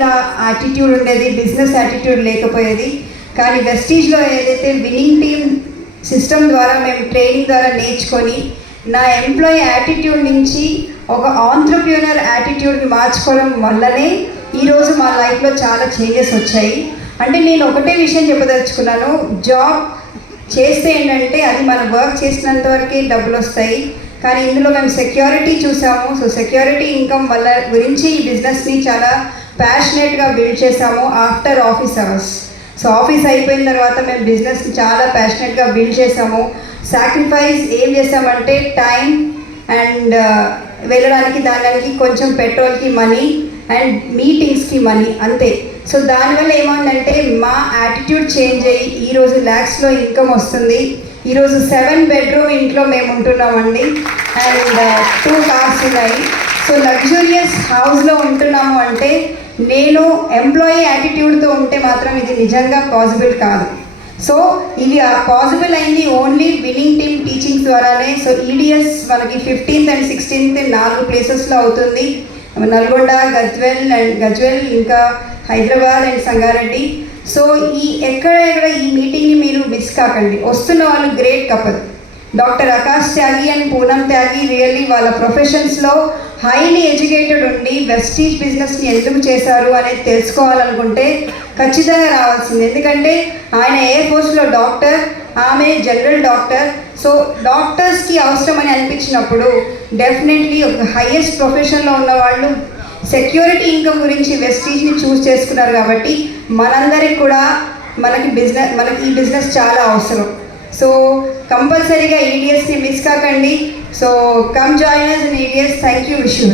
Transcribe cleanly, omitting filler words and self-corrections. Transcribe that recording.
Attitude ఉండేది, business attitude లేకపోయేది. కానీ వెస్టీజ్లో ఏదైతే విన్నింగ్ టీమ్ సిస్టమ్ ద్వారా మేము ట్రైనింగ్ ద్వారా నేర్చుకొని నా ఎంప్లాయీ యాటిట్యూడ్ నుంచి ఒక ఆంట్రప్రెన్యూర్ యాటిట్యూడ్ని మార్చుకోవడం వల్లనే ఈరోజు మా లైఫ్లో చాలా చేంజెస్ వచ్చాయి. అంటే నేను ఒకటే విషయం చెప్పదలుచుకున్నాను, జాబ్ చేస్తే ఏంటంటే అది మనం వర్క్ చేసినంత వరకే డబ్బులు వస్తాయి. కానీ ఇందులో మేము సెక్యూరిటీ చూసాము. సో సెక్యూరిటీ ఇన్కమ్ వల్ల గురించి ఈ బిజినెస్ని చాలా ప్యాషనేట్గా బిల్డ్ చేసాము after office hours. So office అయిపోయిన తర్వాత మేము బిజినెస్ని చాలా ప్యాషనేట్గా బిల్డ్ చేసాము. సాక్రిఫైస్ ఏం చేసామంటే టైం అండ్ వెళ్ళడానికి దానికి కొంచెం పెట్రోల్కి మనీ అండ్ మీటింగ్స్కి మనీ అంతే. సో దానివల్ల ఏమైందంటే మా యాటిట్యూడ్ చేంజ్ అయ్యి ఈరోజు ల్యాక్స్లో ఇన్కమ్ వస్తుంది. ఈరోజు 7 bedroom ఇంట్లో మేము ఉంటున్నామండి అండ్ 2 cars ఉన్నాయి. సో లగ్జూరియస్ హౌస్లో ఉంటున్నాము అంటే నేను ఎంప్లాయీ యాటిట్యూడ్తో ఉంటే మాత్రం ఇది నిజంగా పాసిబుల్ కాదు. సో ఇది పాసిబుల్ అయింది ఓన్లీ విన్నింగ్ టీమ్ టీచింగ్స్ ద్వారానే. సో ఈడిఎస్ మనకి 15th and 16th 4 ప్లేసెస్లో అవుతుంది, నల్గొండ, గజ్వెల్ ఇంకా హైదరాబాద్ అండ్ సంగారెడ్డి. సో ఎక్కడ ఈ మీటింగ్ని మీరు మిస్ కాకండి. వస్తున్న వాళ్ళు great couple, doctor Akash Tyagi and Poonam Tyagi. Really వాళ్ళ ప్రొఫెషన్స్లో హైలీ ఎడ్యుకేటెడ్ ఉండి వెస్టీజ్ బిజినెస్ని ఎందుకు చేశారు అనేది తెలుసుకోవాలనుకుంటే ఖచ్చితంగా రావాల్సింది. ఎందుకంటే ఆయన ఎయిర్ ఫోర్స్లో డాక్టర్, ఆమె జనరల్ డాక్టర్. సో డాక్టర్స్కి అవసరం అని అనిపించినప్పుడు డెఫినెట్లీ ఒక హైయెస్ట్ ప్రొఫెషన్లో ఉన్న వాళ్ళు సెక్యూరిటీ ఇన్కమ్ గురించి వెస్టీజ్ని చూస్ చేసుకున్నారు. కాబట్టి మనందరికి కూడా మనకి ఈ బిజినెస్ చాలా అవసరం. సో కంపల్సరీగా ఈడిఎస్ని మిస్ కాకండి. So come join us in EDS. Thank you, wish you.